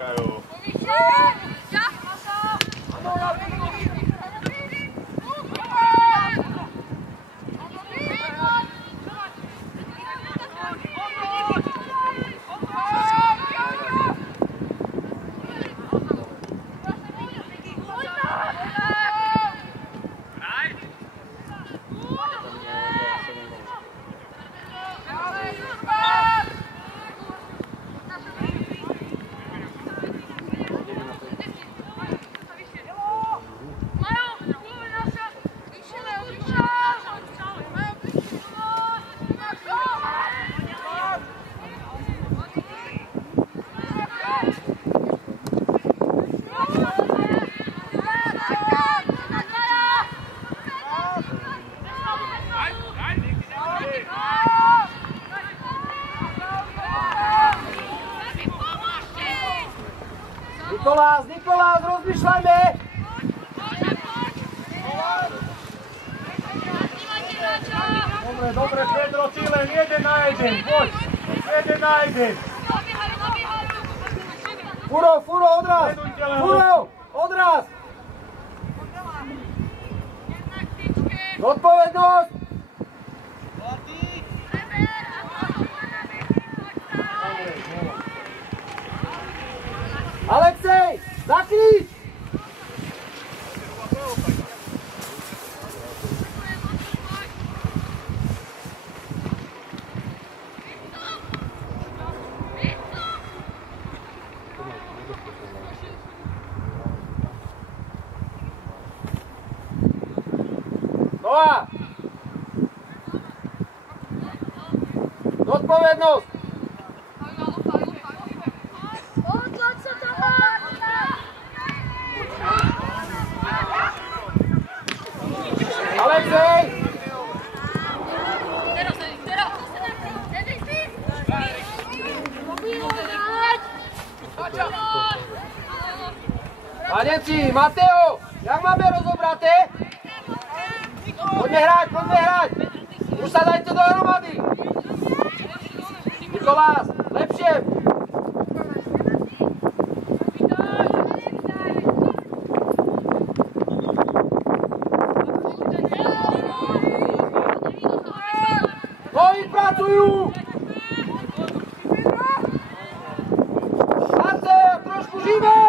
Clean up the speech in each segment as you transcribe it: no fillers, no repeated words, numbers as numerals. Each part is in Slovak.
Čakajú. Nikolás, rozmýšľajme! Dobre, Pedro, cílem, 1 na 1, poď! 1 na 1! Furo, odraz! Furo, odraz! Zodpovednosť! Alexej, zakryť! Noa! Zodpovednosť! Alexej! Mladenci, Mateo, jak máme rozobraté? Poďme hrať! Už sa dajte dohromady! Nikolás, lepšie! Nohy pracujú! Marce, trošku žime!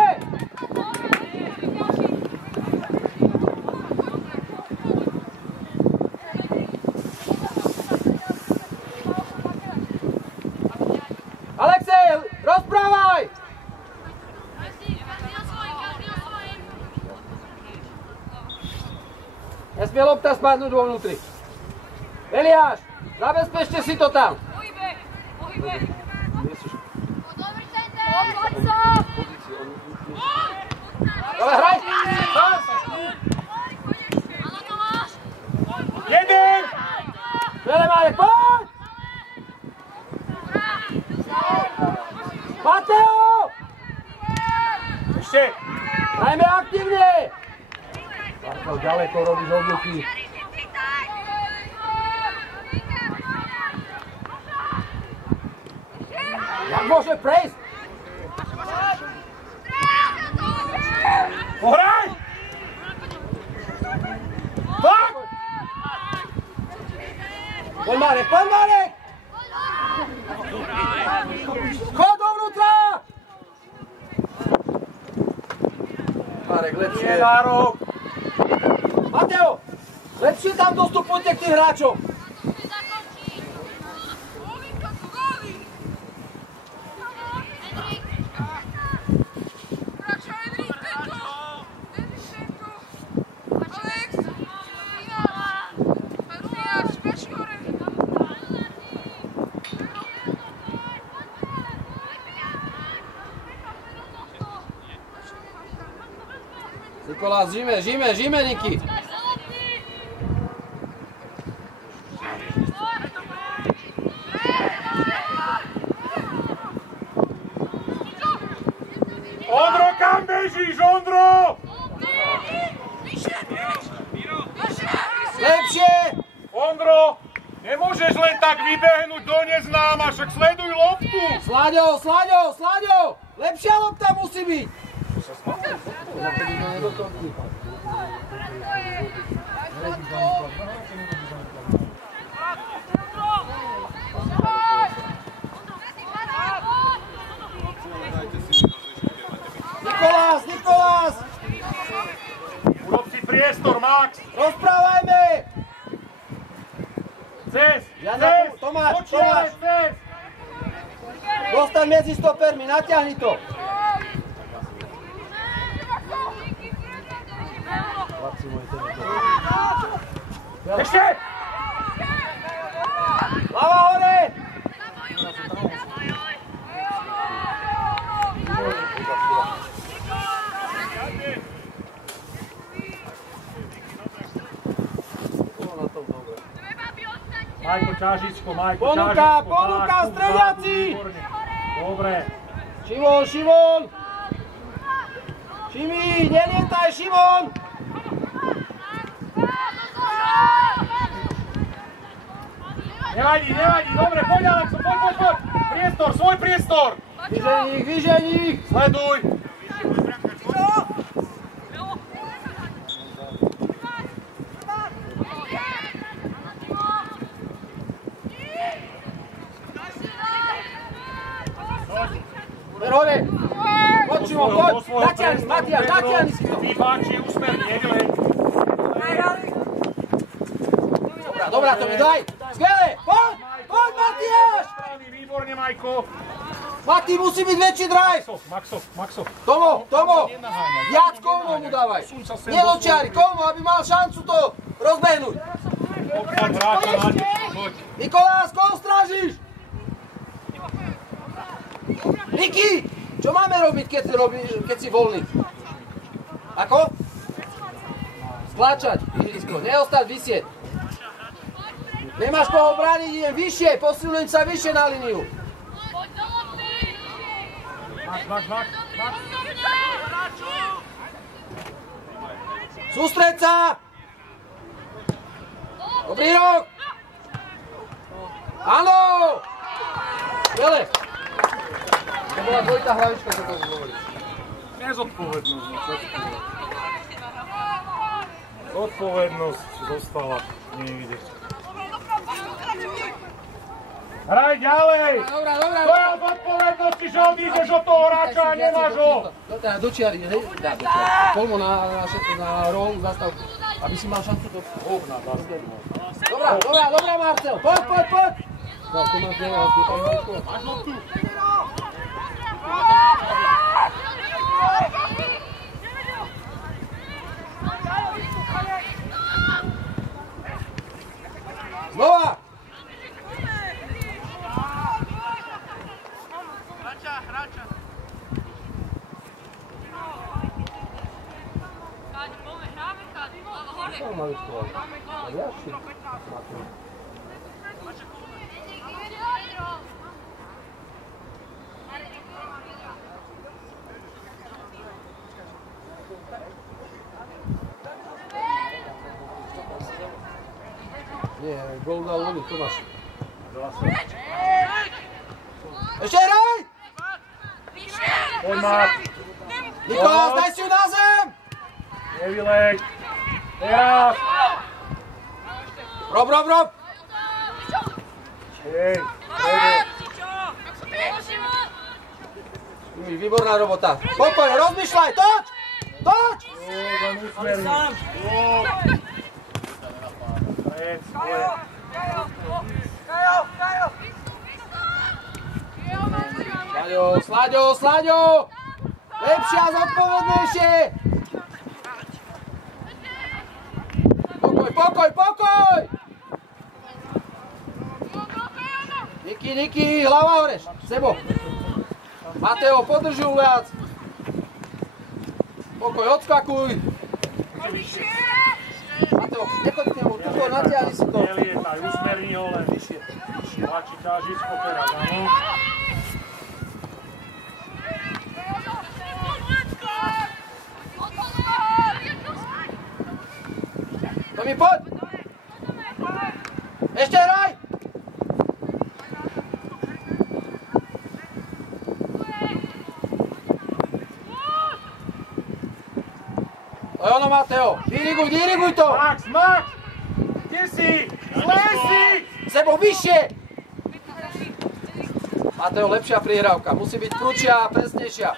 Alexej, rozprávaj! Nesmie lopta spadnúť vo vnútri. Eliáš, zabezpečte si to tam. Ale hraj! Jeden! Marek, poď! Mateo! Ešte! Hrajme aktívne! Marko, ďaleko robíš odluky. Jak môže prejsť? Pohraj! Tak! Poď Marek! Chod dovnútra! Marek, lepšie. Nie nárok! Mateo, lepšie tam dostupujte k tým hráčom. Nikolás, žime, Niky. Ondro, kam bežíš, Ondro? Lepšie! Ondro, nemôžeš len tak vybehnúť do neznáma, však sleduj loptu. Slaďo, Lepšia lopta musí byť. Nikolás! Urob si priestor, Max! Rozprávajme! Cez! Tomáš! Cez! Dostaň medzi stopermi, natiahni to! Ešte! Hlava hore! Majko, ťažičko, Majko, Ponuka, streliaci! Dobre. Šimon! Šimi, nelietaj, Šimon! Nevadí, dobre, poď Alexo, poď! Priestor, svoj priestor! Vyžeň ich! Sleduj! Ver hore! Poď, Šimon, poď! Natiahni, Matiáš, natiahni si to! Vypáči, usmerni, nevyleď. Dobrá, to mi daj! Skvelé! Poď, Matiáš! Výborne, Majko. Mati, musí byť väčší drive! Maxo. Tomo! Viac Kolmo mu dávaj! Neločiari, Kolmo, aby mal šancu to rozbehnúť! Nikolás, koho strážiš? Niky! Čo máme robiť, keď si voľný? Ako? Stlačať ihrisko, neostať visieť. Nemáš koho brániť, idem vyššie, posilňujem sa vyššie na líniu. Max. Sústreď sa! Dobrý rok! Áno! Skvelé! To bola dvojitá hlavička, čo to hovorí. Nezodpovednosť. Zodpovednosť zostala niekde. Hraj ďalej! Dobrá. Tvoja zodpovednosť, že odídeš od toho hráča a nemáš ho! Dočiari, hej? Dá, dočiari. Kolmo na rohu, zastav, aby si mal šancu to... Dobrá, Marcel, poď! No, tu máš Majko. Máš loptu! Znova! Hráča. Kádi, poďme, hráme, Kádi. Hore. Čo mali skôr? Jaši. Nie, gól dal vodu, Tomáš. Ešte hraj! Poď, Max. Nikolás, daj si ju na zem! Nevyleď. Teraz. Rob! Hej. Výborná robota. Pokoj, rozmýšľaj, toč! Len usmerni. Slaďo! Lepšie a zodpovednejšie! Pokoj! Niky, hlava hore, Sebo. Mateo, podrži ju viac. Pokoj, odskakuj. Mateo, nechoď k nemu, tuto, natiahni si to. Nelietaj, usmerni ho len. Vyššie. Tlačí ťažisko teraz, áno. Tomi, poď! Ešte hraj! To je ono, Mateo. Diriguj to. Max! Kde si? Zle si! Sebo, vyššie. Mateo, lepšia prihrávka. Musí byť prúčia a presnejšia.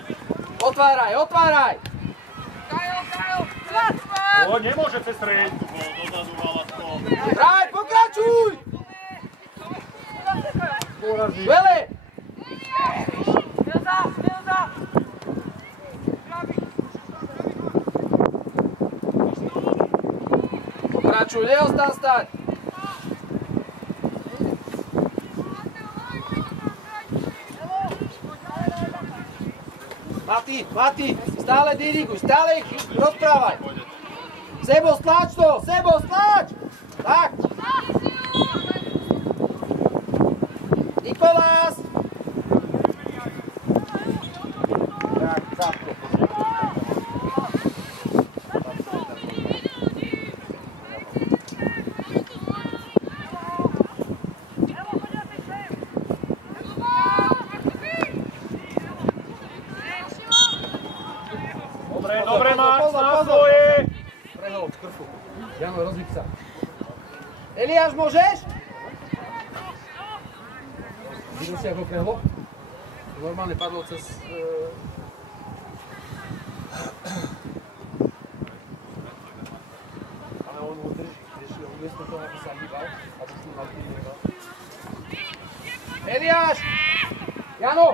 Otváraj. O, nemôže cez stred. Hraj, pokračuj. Vele. Pokračuj, neostan stať. Mati, stále diriguj, stále ich rozprávaj. Sebo, stlač to, Tak. Nikolás. Tak, zapko. Dobre, Max, na svoje! Prehol z krfu. Jano, rozvík sa. Eliáš, môžeš? Videl si, ako prehlo? Normálne padlo cez... Ale on ho drží, on miesto toho, aby sa hýbal, aby s ním malý nehýbal. Eliáš! Jano!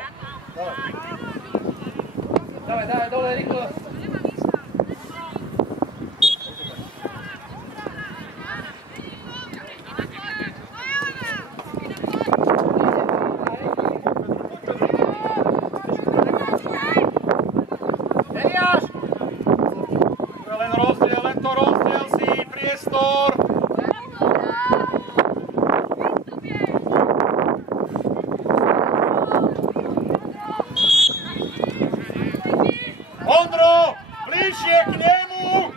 Dávaj, dole, rýchlo. Ondro, bližšie k nemu!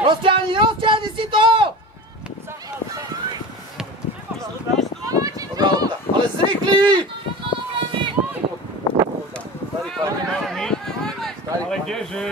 Rozťahni si to! Ale zrýchli! Ale kdeže?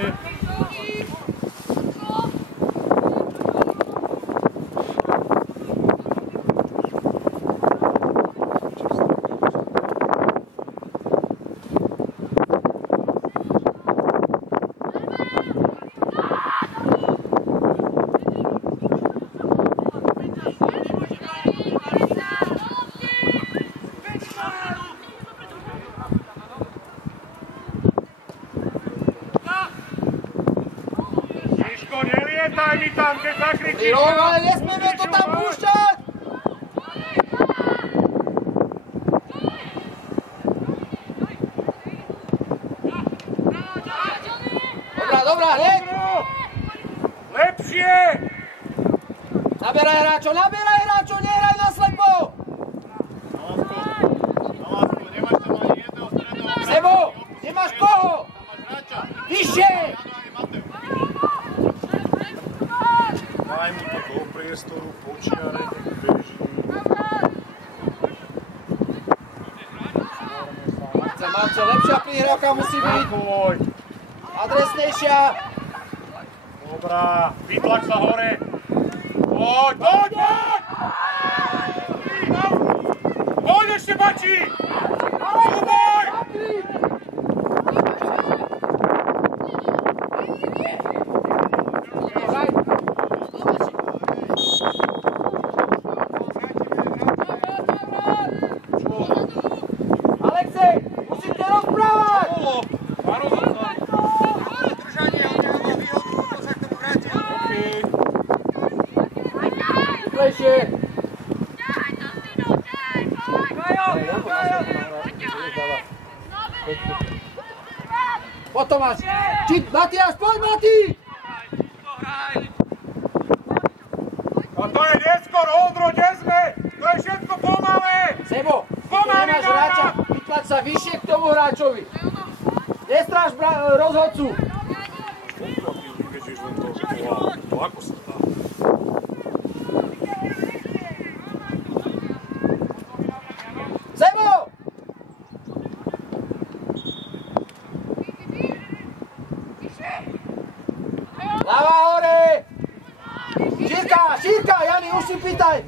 Nelietaj mi tam, keď zakričíš! Ale nesmieme to tam púšťať! Dobrá, hneď! Lepšie! Naberaj hráčov, nehraj na slepo! Na lásku, nemáš tam ani jedného stredného. Sebo, nemáš koho? Vyššie! Daj mu to do priestoru, počiare, nech beží. Marce, lepšia prihrávka musí byť. Adresnejšia. Dobrá, vytlač sa hore. Poď! Poď ešte, Bači! Súboj! Alexej, musíte rozprávať! Rychlejšie! Poď Tomáš! Matiáš, poď Mati! A to je neskôr, Ondro, kde sme? To je všetko pomalé! Sebo, Pomaly nemáš dáva! hráča, vytlač sa vyššie k tomu hráčovi. Nestráž rozhodcu. Keď vieš len to ako sa dá. Sebo! Hlava hore! Šírka, Jani, už si pýtaj.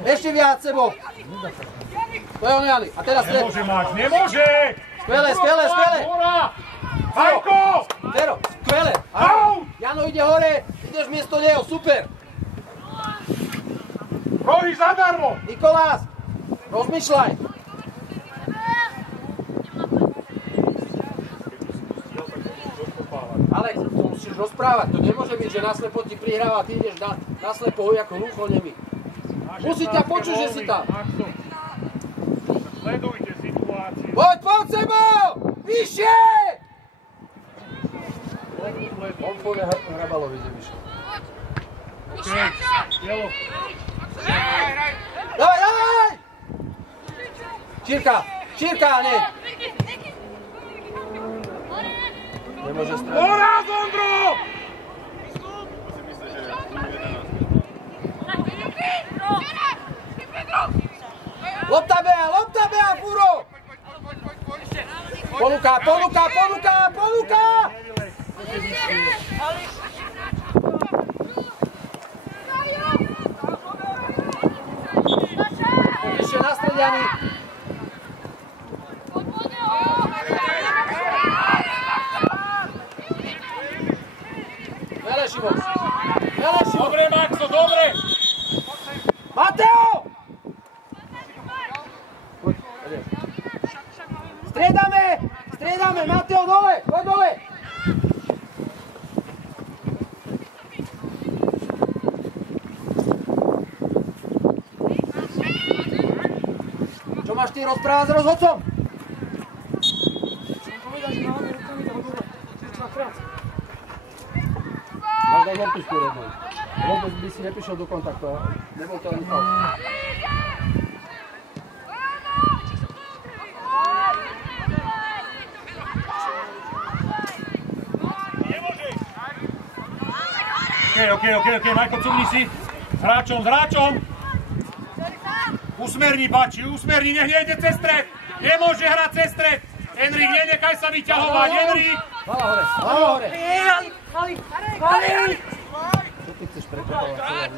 Ešte viac, Sebo. To je on, Jani. A teraz stred. Nemôže mať, nemôže! Skvelé. Hajko! Vero, skvelé. Jano ide hore, ideš miesto neho, super. Rohy zadarmo! Nikolás, rozmýšľaj. Alex, to musíš rozprávať, to nemôže byť, že naslepo ti prihráva, ty ideš naslepo ako hluchonemý. Musí ťa počuť, že si tam. Sledujte situáciu. Poď, Sebo! Vyššie! On povie Hrabalovi, že vyššie. Jelo. Dávaj! Šírka, ne! Nemôže strať. Poraz, Ondro! Lopta beha, Furo! Ponuka! Ešte nastredianý. Velešimov. Dobre, Maxo, dobre! Mateo! Striedame, Mateo, dole, poď dole. Čo máš ty rozprávať s rozhodcom? Máš dať loptu skôr jednou. Vôbec by si neprišiel do kontaktu, nebol to ani faul. OK, Majko, cumni si. S hráčom. Usmerni, Bači, nech nejde cez stred. Nemôže hrať cez stred. Henrik, nenechaj sa vyťahovať, Henrik. Hlava hore. Hali! Čo ty chceš prekopávať?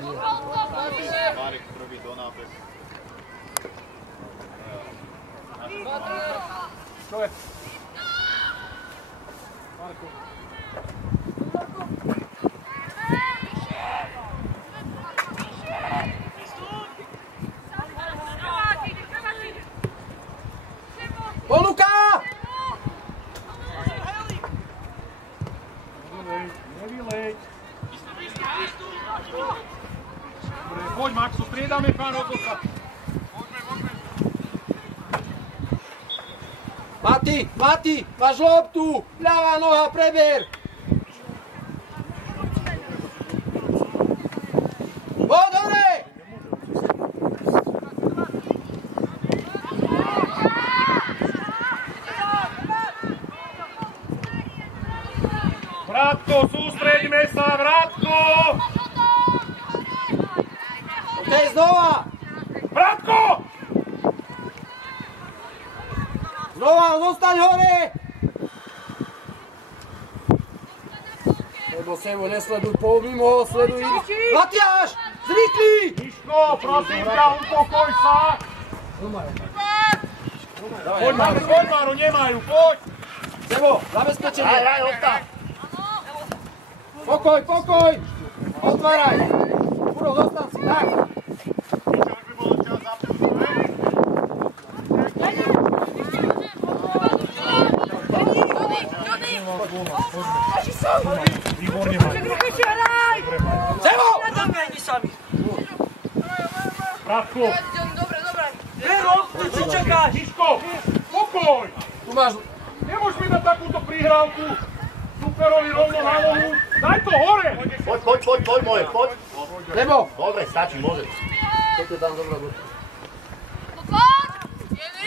Marek prvý do nábeh. Čo je? Ponuka! Nevyleď. Poď, Maxo, striedame pán Okosa. Mati, máš loptu! Ľavá noha, preber! Poď hore! Vrátko, sústreďme sa, Vrátko! OK, znova! Vrátko! Znova, zostaň hore! Sebo, nesleduj mimo ho, sleduj. Matiáš, zvykli! Miško, prosím ťa, upokoj sa! Poď, Maro, nemajú, poď! Sebo, zabezpečenie. Aj, ostá! Pokoj! Otváraj! Furo, zostan si, tak! Čo už by bolo čas zapnúť, ne? Výborne, Maro. Sebo! Vrátko! Dobre. Vero, ty čo čakáš? Miško, pokoj! Tu máš... Nemôžeš mi dať takúto prihrávku superovi rovno na nohu. Daj to hore! Poď, moje, poď. Sebo! Dobre, stačí, môže. Toto tam dobrá bude.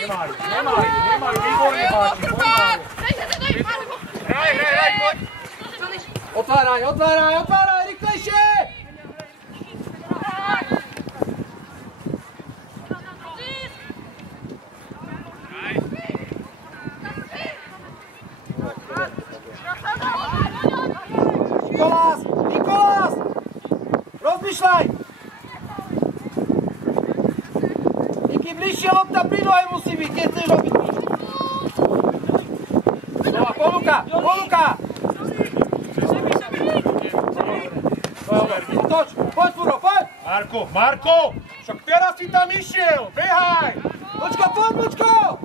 Nemajú, výborne páči, poď. Hraj, poď! Otváraj, rýchlejšie! Nikolás! Rozmýšľaj! Niky, bližšie lopta pri nohe musí byť, keď chceš robiť nič. No a ponuka! Toč, poď Furo, poď! Marko, však teraz si tam išiel, behaj! Močko!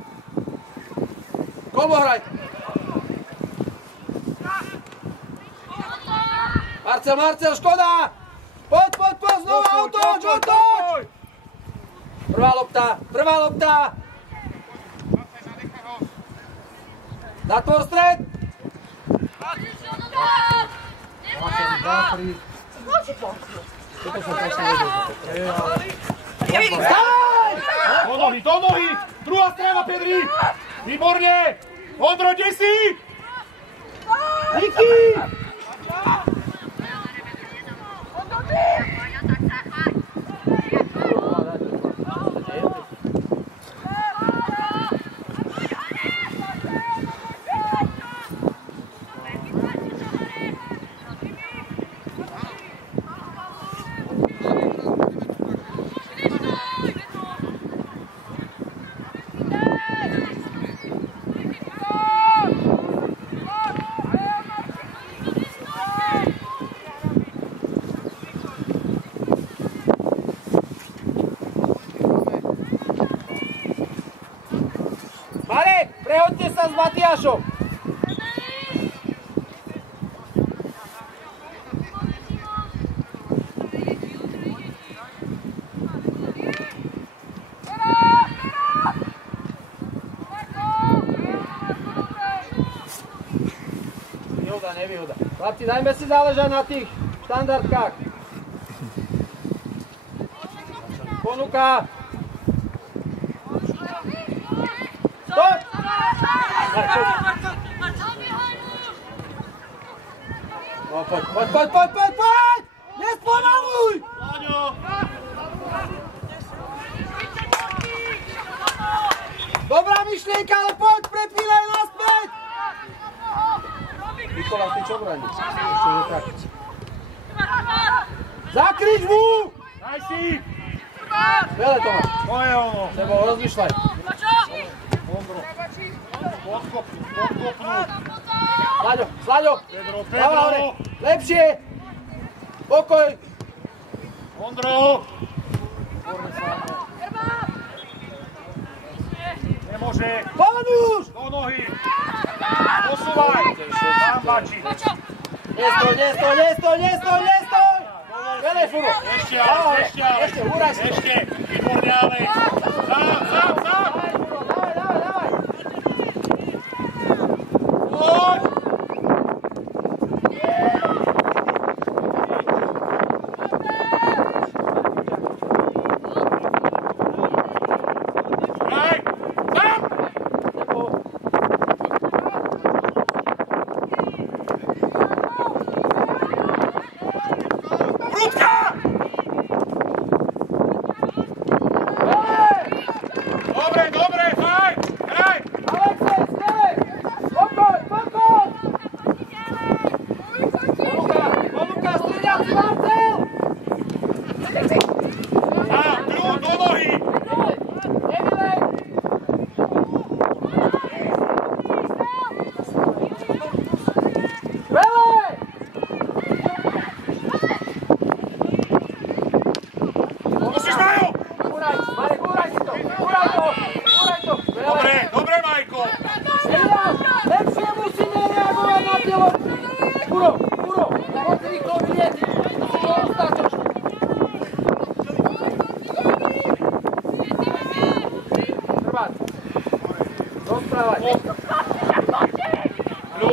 Komu hraj? Marcel, škoda! Poď, znova, otoč! Prvá lopta! Zatvor stred! Do nohy! Druhá strana, Pedri! Výborne! Ondro, kde si? Niky! Marek, prehoďte sa s Matiášom. Nevýhoda. Chlapci, dajme si záležať na tých štandardkách. Ponuka. Stop! No, poď! Nespomaluj! Dobrá myšlienka, ale poď, predpílaj naspäť! Nikolás, ty čo braní? Ešte je tak. Zakryť mu! Daj si! Vele to máš. Moje ono. Sebou rozmýšľaj. Ondro. Podkopnú. Slaďo. Dáva hore. Lepšie. Pokoj. Ondro. Nemôže. Pomôž! Do nohy. Posúvaj. Tam bačí. Nestoj! Vele, Furo. Ešte, Alex. Ešte, húraj si to. Ešte. Výborne, Alex. Sám. Dávaj. Poď.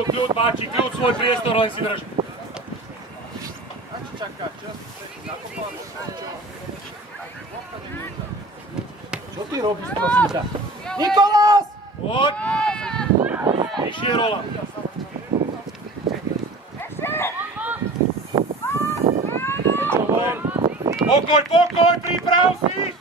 Kľud, Máči, kľud svoj priestor, len si drž. Čo ty robíš, prosím ťa? Nikolás! Poď! Vyššie rola. Pokoj, pokoj, priprav si!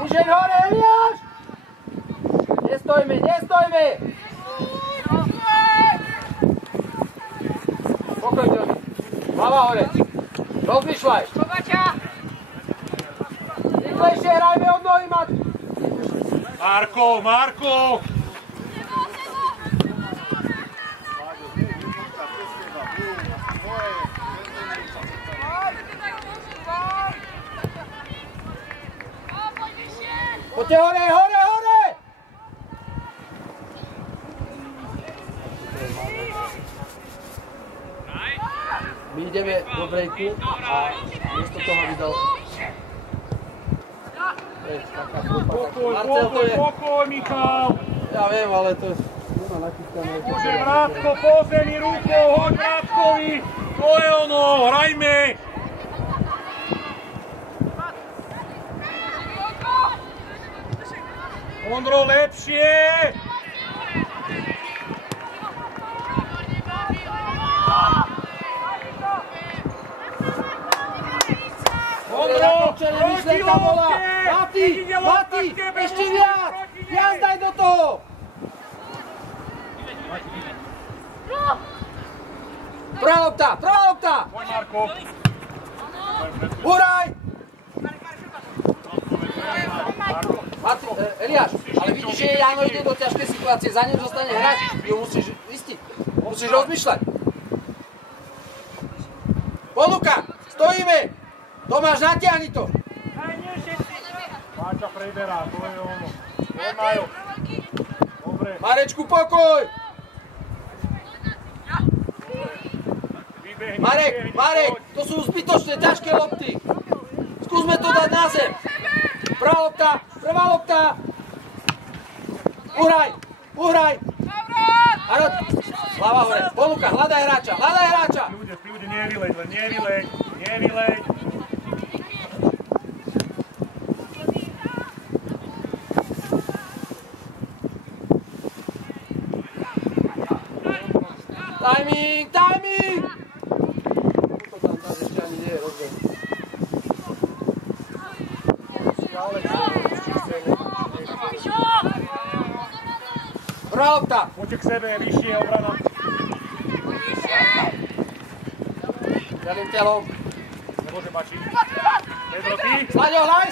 Nižej hore, Eliáš! Nestojme, nestojme! Pokoj, Johnny. Hlava hore. Rozmýšľaj. Rýchlejšie hrajme od nohy, Mat. Marko, Marko! Poďte hore, hore, hore! My ideme do breaku a miesto toho vydal. Pokoj, Michal! Ja viem, ale to nemá nachystané. Bože, Vrátko, po zemi rukou, hoď Vrátkovi! To je ono, hrajme! Ondro, lepšie! Ondro, proti lopte! Mati, ešte viac! Viac daj do toho! Prvá lopta! Poď, Marko! Huraj! Eliáš, ale vidíš, že Jano ide do ťažkej situácie, za ním zostane hrať, ju musíš zistiť, musíš rozmýšľať. Ponuka, stojíme, Tomáš, natiahni to. Máča preberá, to je ono. Nemajú. Dobre. Marečku, pokoj. Marek, to sú zbytočné ťažké lopty. Skúsme to dať na zem. Prvá lopta. Uhraj. Hlava hore. Ponuka, hľadaj hráča. V kľude, nevyleď. Timing! To tam dať ešte ani nie je rozdiel. Prvá lopta. Poďte k sebe, vyššie, obrana. Ďalým telom. Nemôže bačiť. Pedro, ty. Slaďo, hraj!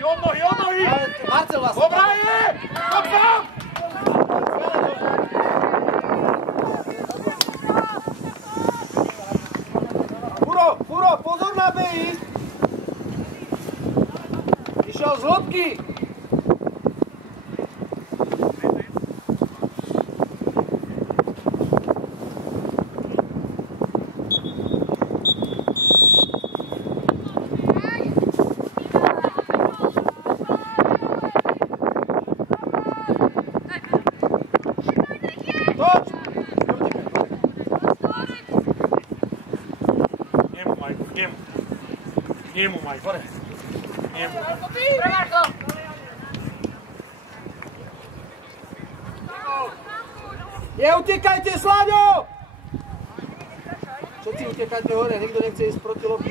Od nohy! Marcel vlastne. Dobrá je! Poď tam! Furo, pozor na behy! Išiel z hĺbky! Toč! K nemu, Maj, hore. K nemu. Neutekajte, Slaďo! Všetci utekajte hore, nikto nechce ísť proti lopte.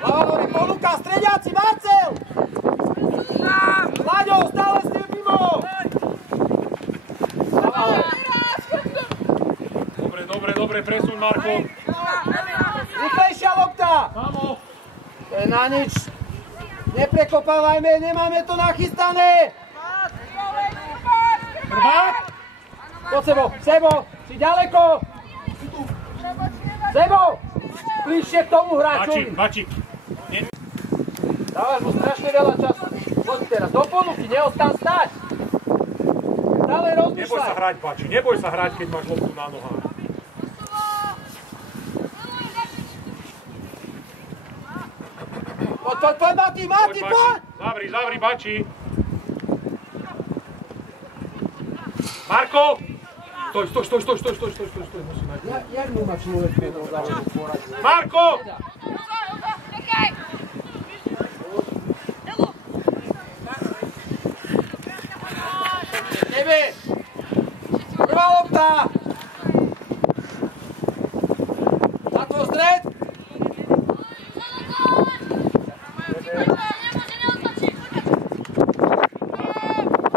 Hlava hore, ponuka, strediaci, Marcel! Slaďo, stále ste mimo! Hlava hore. Dobre, presuň, Marko. Rýchlejšia lopta! Vamo. To je na nič. Neprekopávajme, nemáme to nachystané! Prvák? Poď Sebo, si ďaleko! Sebo, bližšie k tomu hráčovi. Bačík. Dávaš mu strašne veľa času. Poď teraz do ponuky, neostan stať. Ďalej rozmýšľaj. Neboj sa hrať, Pači, neboj sa hrať, keď máš loptu na nohách. Poď, Mati, poď! Zavri, Pači. Marko! Stoj, musím mať. Jak mu má človek jednou závodu poradí? Marko! Tebe! Prvá lopta! Na tvoj stred!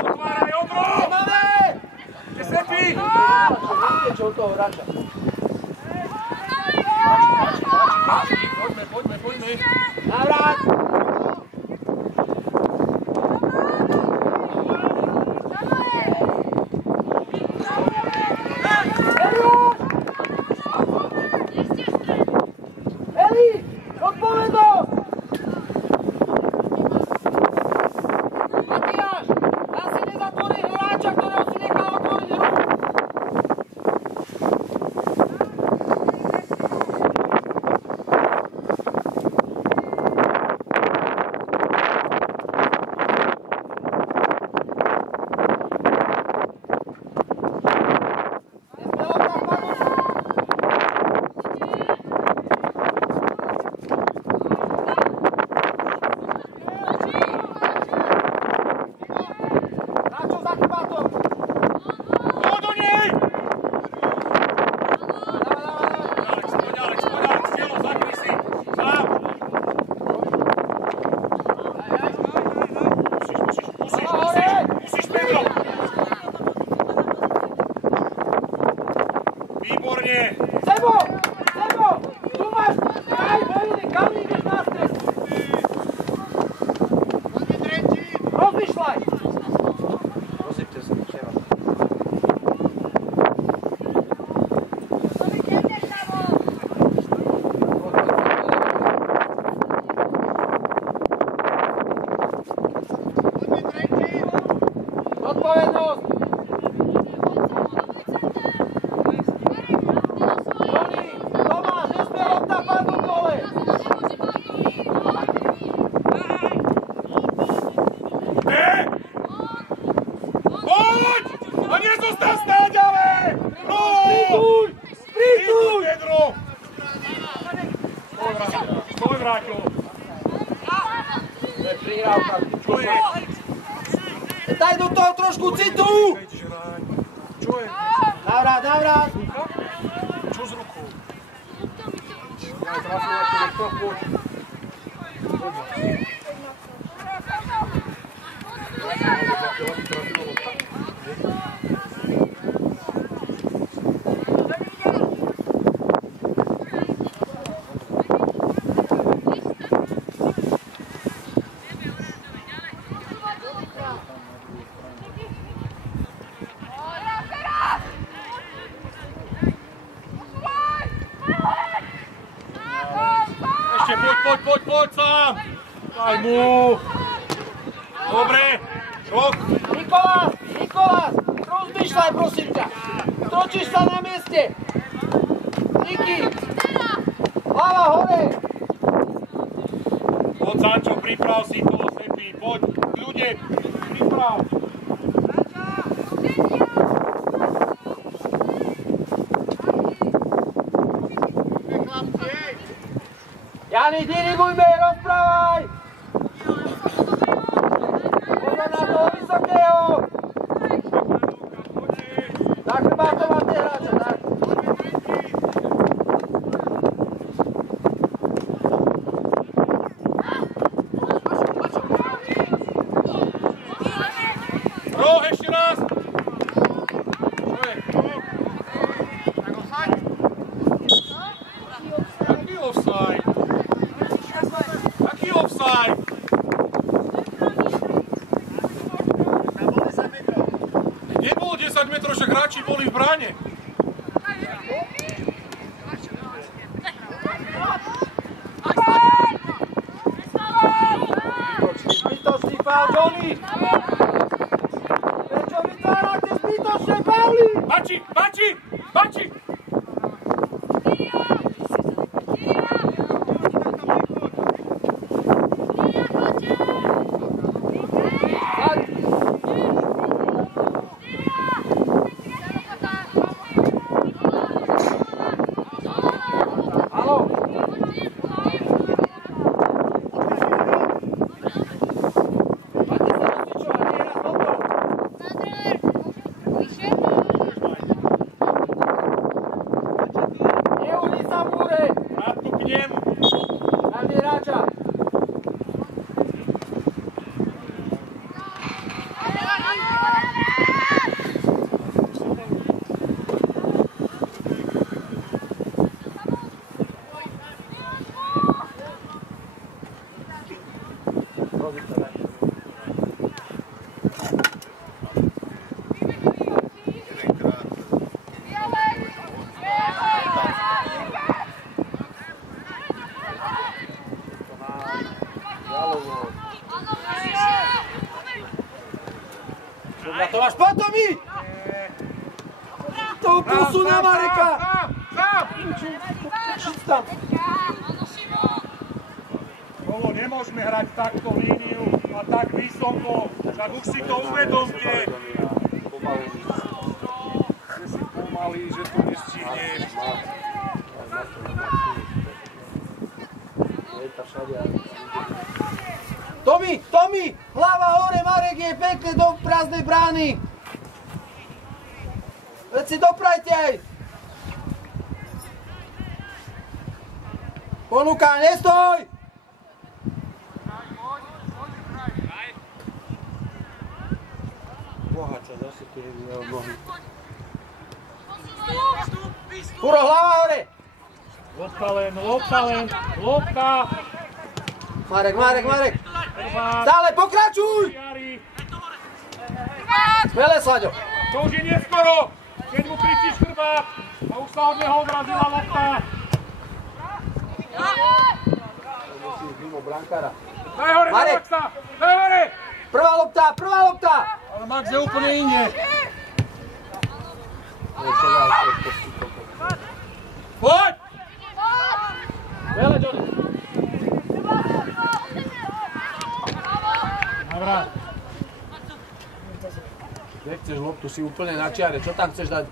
Otváraj, Ondro! Máme! Kde sepí? Čo od toho hráča? Poďme. Navrát! Eli! Odpovednosť! Matiáš! Tam si nezatvorí hráča, ktorého si nechal otvoriť ruku! Sebo! Tu máš! Aj, bojili, kam ideš na stres? Rozmýšľaj! Rozsypte sa, včera. Odpovednosť! Tomáš, nesmie lopta padnúť dole! Poď! A nezostav stáť, ale! No! Sprituj! Pedro! Stoj, Vráťo! To je prihrávka. Čo je? Daj do toho trošku citu! Čo je? Navrát! Čo s rukou? Ja trafil ako niekto, poď. Ešte poď sám! Daj mu! Dobre! Šok! Nikolás! Rozmýšľaj, prosím ťa! Točíš sa na mieste! Niky! Hlava hore! Poď, Sančo, priprav si to, Sepi, poď, ľudia, priprav! Jani, dirigujme, rozprávaj! Pozor na toho vysokého! Tak chrbátom máte hráča, tak? Roh, ešte raz! Aký offside? Aký offside? Nebolo 10 metrov, však hráči boli v bráne. Zbytočný faul, Johnny! Prečo vytvárate zbytočný Bači, bači, bači! Gratovaš, potom mi! To pusu na Mareka! Ovo, nemôžeme hrať takto líniu a tak vysoko, tak už si to uvedomte. Že si pomalý, že to nestihneš. Tomi! Hlava hore, Marek je pekne do prázdnej brány! Veď si doprajte aj! Ponuka, nestoj! Bohača, zase tu je nohy. Furo, hlava hore! Lopta len! Marek! Stále pokračuj! Smele, Slaďo! To už je neskoro, keď mu kričíš chrbát a už sa od neho odrazila lopta. Musíš mimo brankára. Daj hore, Marek! Maxa! Daj hore! Prvá lopta! Ale Max je úplne inde. Poď! Vele, Johnny! Dobrá. Nechceš loptu, si úplne na čiare. Čo tam chceš dať?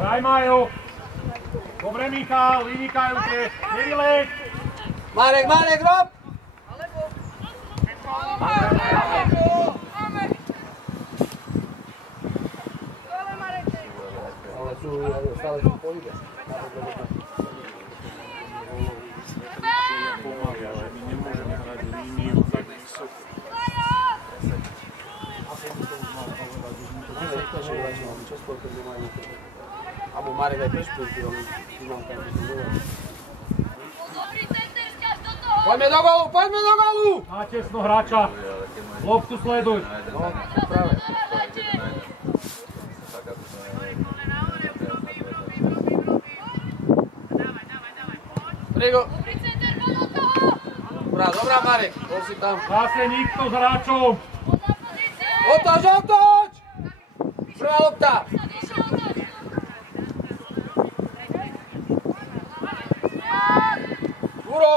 Daj, Majo! Dobre, Michal, vynikajúce. Nevyleď! Marek, rob! Ale tu stále tu pohybe. Pomalia, že my nemôžeme hrať líniu tak vysoko. Abo Marek aj prešpulty, on mám tam Poďme do golu! Na tesno hráča. Loptu sleduj. No, práve. Prigo. Dobrá, Marek, bol si tam. Zase nikto s hráčom. Otoč! Prvá lopta.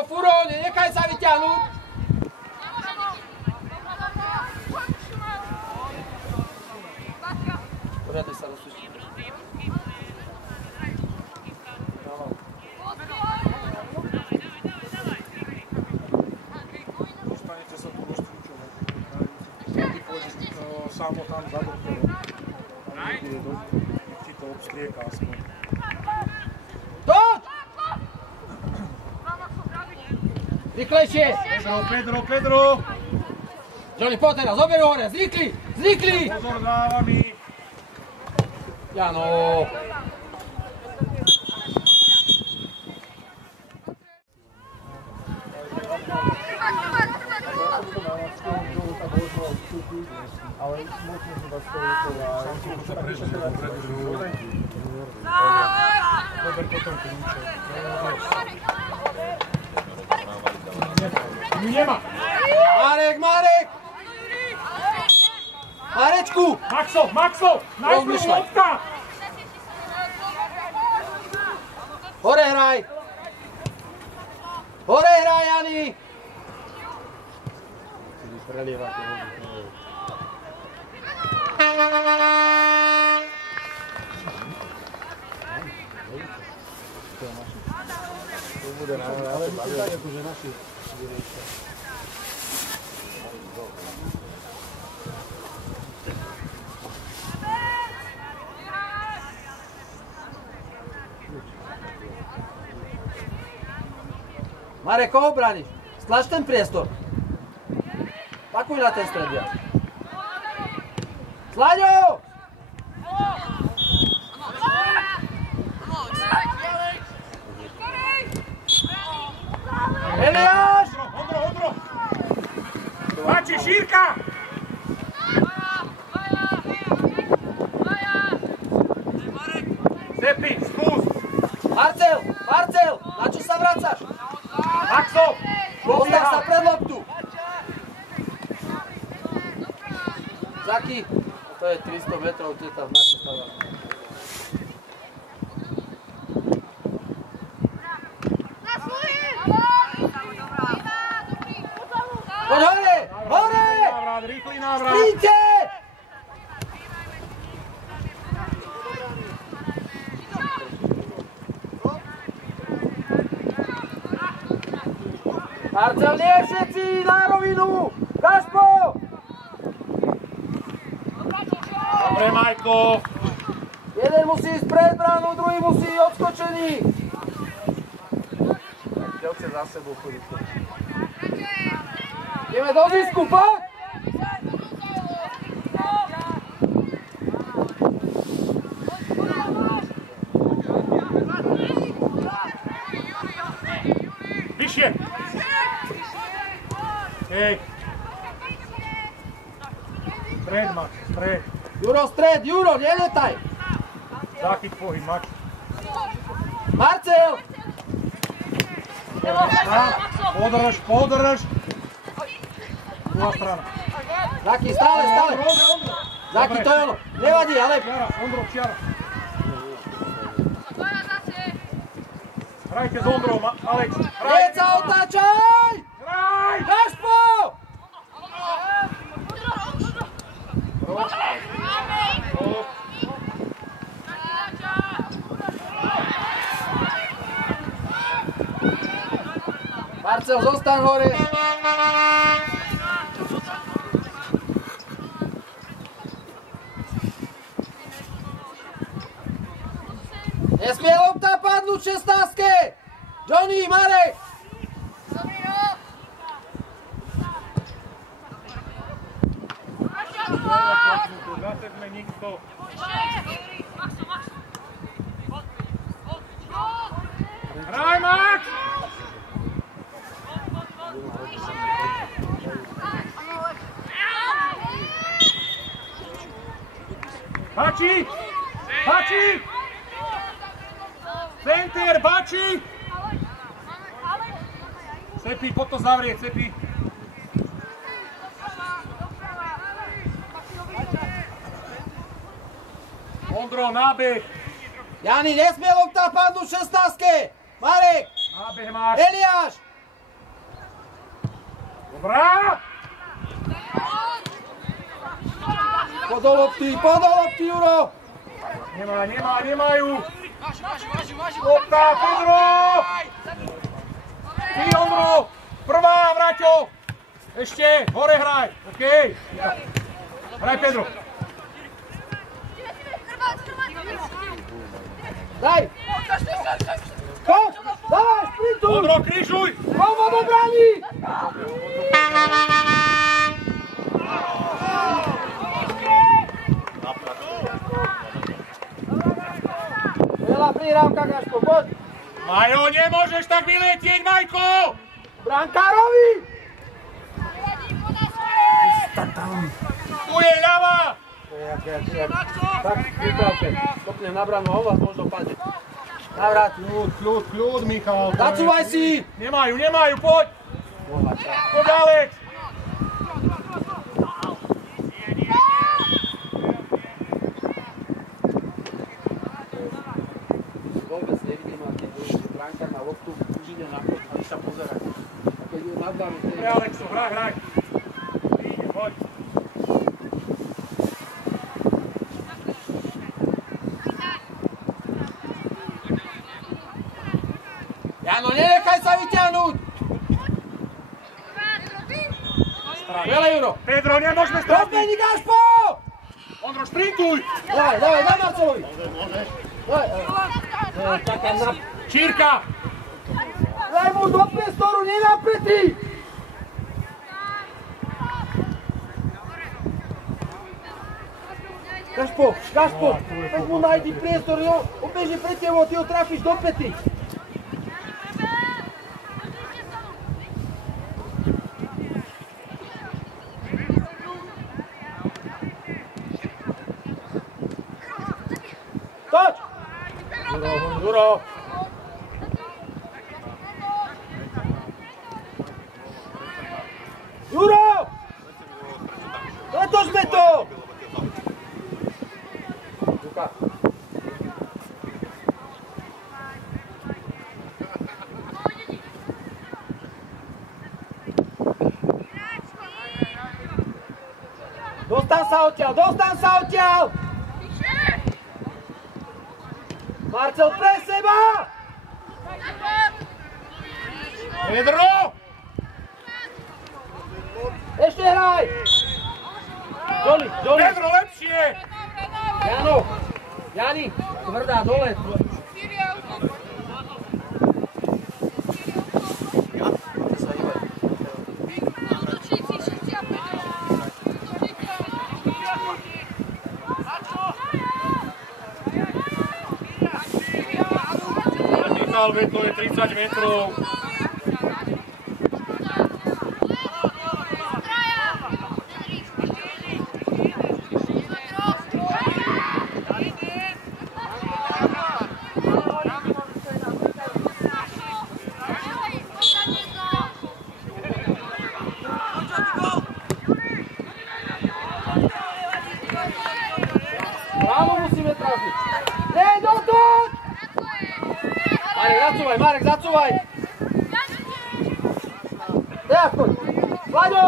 Furo, nenechaj sa vyťahnuť. Poriadne sa rozsúšti. Dostanete sa tu do stúčov. Ty pôjdeš samo tam za doktorom. Ti to obstrieka aspoň. Toď! Rýchlejšie! Pedro! Johnny, poď teraz, zoberú hore, zrýkli! Pozor dávami. Jano! Ale možno sa dá stojiť a prečo sa dá dober potom kľúče. Nemá. Bečku! Maxo, najprv Rozmýšľaj. lopta! Hore hraj! Hore hraj, Jani! Marek, koho brániš? Stlač ten priestor. Pakuj na ten stred viac. Slaďo! Eliáš! Ondro! Páči, šírka! Sepi, spust! Marcel! Na čo sa vracaš? Maxo! Postav sa pred loptu! Zaki! To je 300 metrov, kde tam na čo stavať. Poď hore! Hore! Rýchly návrat! Sprinte! Marcel, nie všetci na rovinu! Kašpo! Dobre, Majko! Jeden musí ísť pred bránu, druhý musí odskočený. Ďalce za sebou chodí. Ideme do zisku, poď! Vyššie! Hej! Stred, Max, stred. Juro, stred, Juro, neletaj! Zachyť pohyb, Max. Marcel! Podrž! Druhá strana. Zaki, stále! Zaki, to je ono. Nevadí, ale... Ondro, čiara. Hrajte s Ondrom, Alex. Keď sa otáčaj! Hraj! Kašpo! Marcel, zostaň hore! Nesmie lopta padnúť v 16-ke! Johnny, Marek! Zase sme nikto. Hraj, Max! Bači! Center, Bači! Sepi, poď to zavrieť, Sepi. Ondro, nábeh. Jani, nesmie lopta padnúť v 16-ke! Marek! Nábeh máš. Eliáš! Dobrá! Poď do lopty, Juro! Nemajú. Lopta, Pedro! Ty, Ondro! Prvá, Vraťo! Ešte, hore hraj, okej. Hraj, Pedro. Daj! Poď! Dávaj, sprintuj! Ondro, križuj! Kovo do brány! Veľa prihrávka, Kaško, poď! Majo, nemôžeš tak vyletieť, Majko! Brankárovi! Tu je ľava! Tak, pripravte. Stopnem na bránu a vás možno padne. Navrat. Kľud, Michal. Zacúvaj si! Nemajú, poď! Poď, Alex! bránka na loptu, už ide na chod, aby sa pozerať. A keď je nad nami, to je... Dobre, Alexo, hraj. Ide, poď. Jano, nenechaj sa vyťahnuť! Veľa, Juro! Pedro, nemôžeme stratiť! Rozbehni Gašpo! Ondro, šprintuj! Daj, na Marcelovi! Daj, čakám na... Čírka! Daj mu do priestoru, nenapretý! Gašpo, veď mu nájdi priestor, on beží pre tebou, ty ho trafíš do pety. Toč! Juro! Juro! Pretožme to! Luka. Dostan sa odtiaľ! Marcel, pre seba! Pedro! Ešte hraj! Doli! Pedro, lepšie! Jano! Jani! Tvrdá, dole! Veď to je 30 metrov. Bravo, musíme trafiť! Nej, dotud! Marek, zacúvaj! Tak, poď! Vlaďo!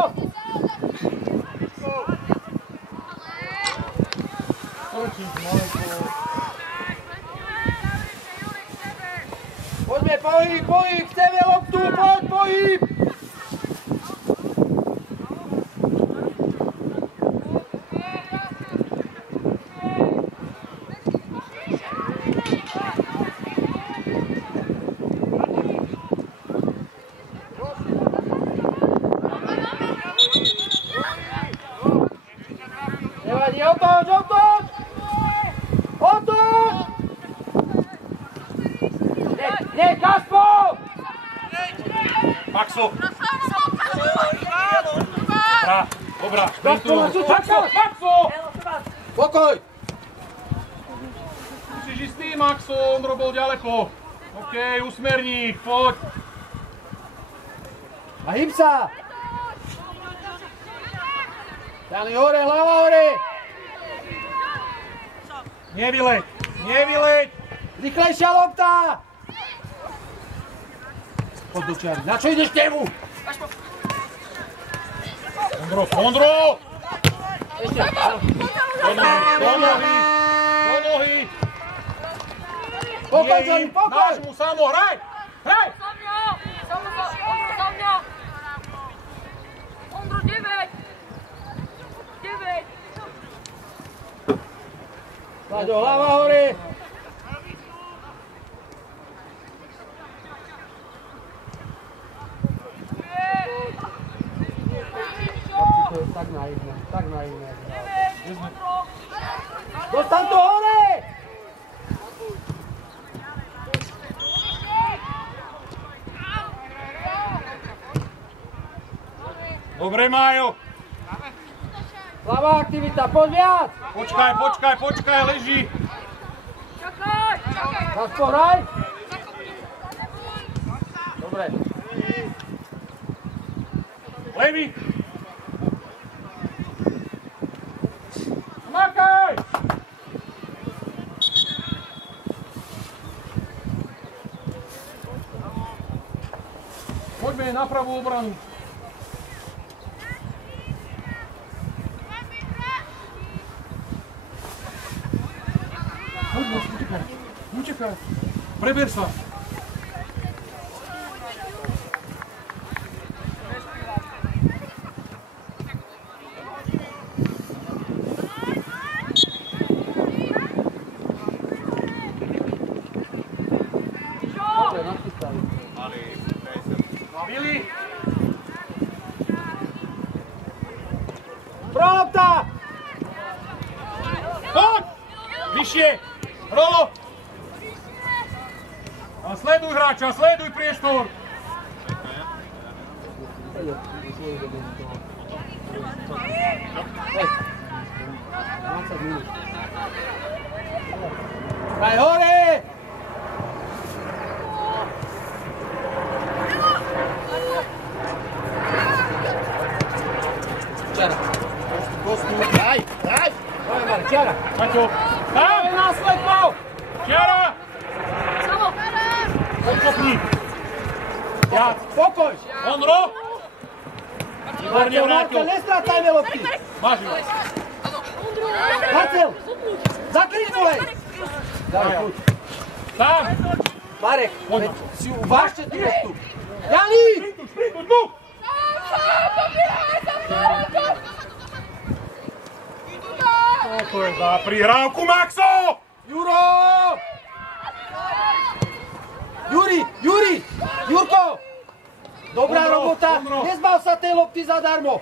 Poďme, pohyb! Chceme loptu! Poď, pohyb! Nevadí, otoč! Nie, Kaspo! Maxo! Dobrá, šprintuj! Maxo! Pokoj! Musíš ísť ty, Maxo, Ondro bol ďaleko. OK, usmerník, poď. A hýb sa! Jani, hore, hlava hore! Nevyleď! Rýchlejšia lopta! Poď do čiary, na čo ideš k nemu? Ondro! Ešte, Do nohy! pokoj, Johnny, pokoj! Náš mu samo, hraj! Ondro, 9! Láďo, hlava hore! To je tak naivné. Dostan to hore! Dobre, Májo! Hlava aktivita, poď viac! Počkaj, leží! Kaspo, hraj! Dobre. Levý! Makaj! Poďme na pravú obranu. Poďme, utekaj. Utekaj. Preber sa. Vili! Prolopta! Poď! Vyššie! Rolo! A sleduj hráča, sleduj priestor! Daj hore! Čiara. Daj, daj! Daj, Marek, Čiara. Maťo! Tam! Daj na slepo! Čiara! Samo! Odkopni! Viac! Pokoj! Ondro! Výborne Marcel, vrátil! nestrácajme lopty! Máš ju! Marcel! Zakryť volej! Daj, poď. Tam! Marek, veď si uvážte tú loptu. Jani! Šprintuj, buch! To je za prihrávku, Maxo! Juro! Juri! Jurko! Dobrá Ondro, robota! Ondro. Nezbav sa tej lopty zadarmo!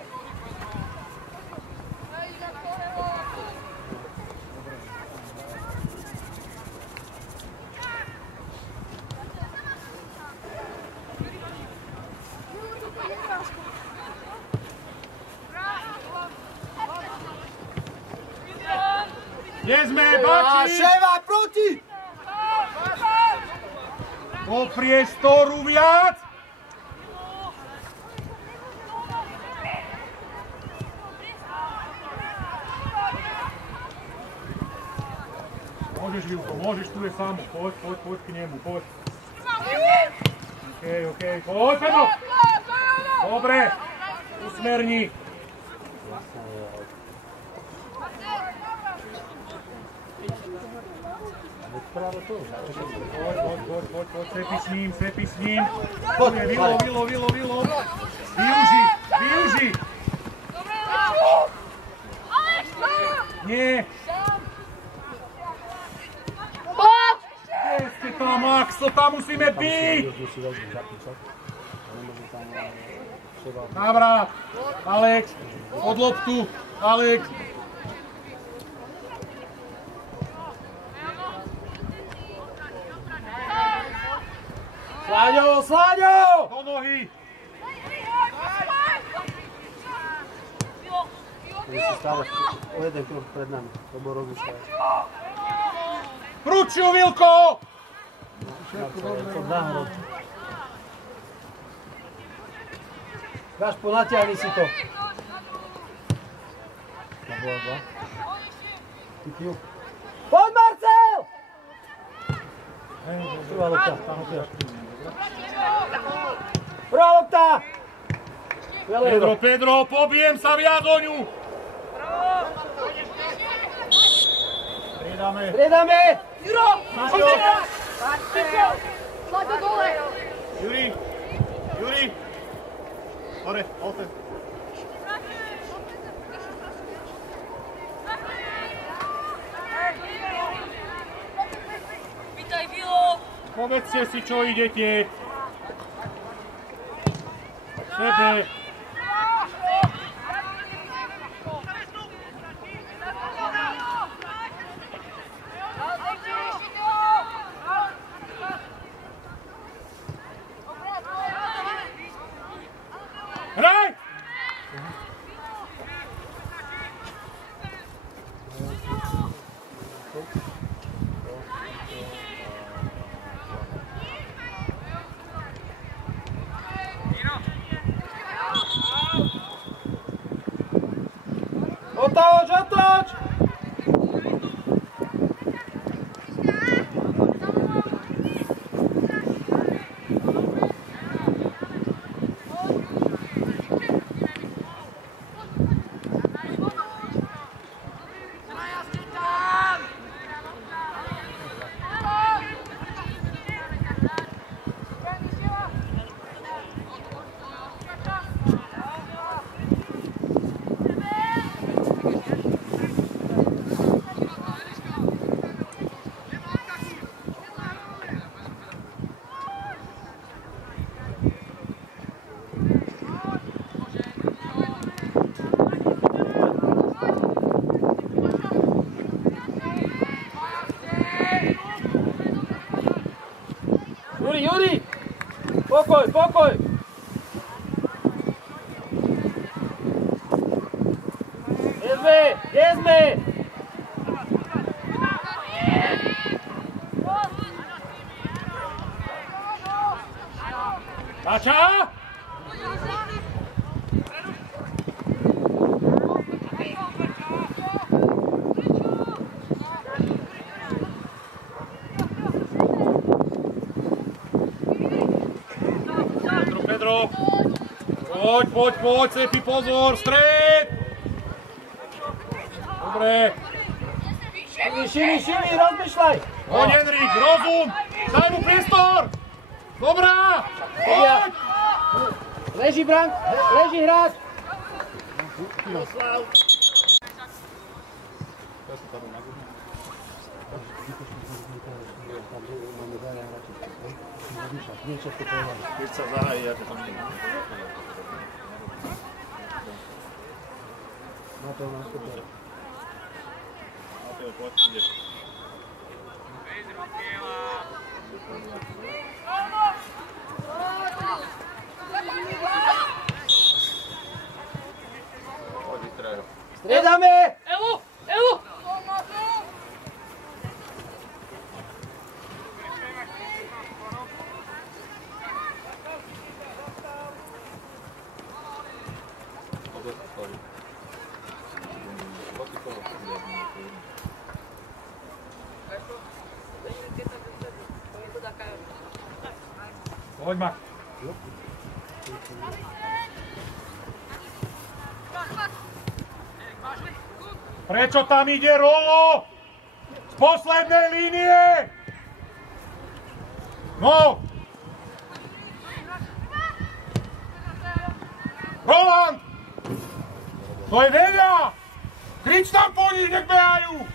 Kde sme, Bači? Ševa, proti! Do priestoru viac! Môžeš, Vilko, môžeš, tu je sám. Poď k nemu, poď. OK, poď, Pedro! Dobre, usmerni. Poď, sepi s ním. Vilo. Využi. Nie. Kde ste tam, Maxo, tam musíme byť. Navrát. Alex, od loptu. Alex. Sláďo! Do nohy. Musí stávať o jeden krok pred nami, lebo rozlišuje. Prúčiu, Vilko! Pod náhrod. Gašpo, natiahni si to. Poď, Marcel! Prvá lopta. Prvá lopta! Pedro, pobijem sa viac o ňu! Striedame! Juro! Slaď do dole! Juri! Hore, open. Vítaj, Vilo! Povedzte si, čo idete. Sebe. Hraj! Juri! Pokoj, pokoj! Kde sme? Tača! Pedro! Poď, Cepi, pozor, stred! Dobre. Šimi, rozmýšľaj! Poď, Henrik, rozum! Daj mu priestor! Dobrá! Poď! Leží hráč! Keď sa zahájí, ako tam nie. Mateo nastupuje. Mateo, poď, ideš. Poď, vystraj ho. Striedame! Elu! Poď, Mak. Prečo tam ide Rolo? Z poslednej línie! No! Roland! To je veľa! Krič tam po nich, nech behajú!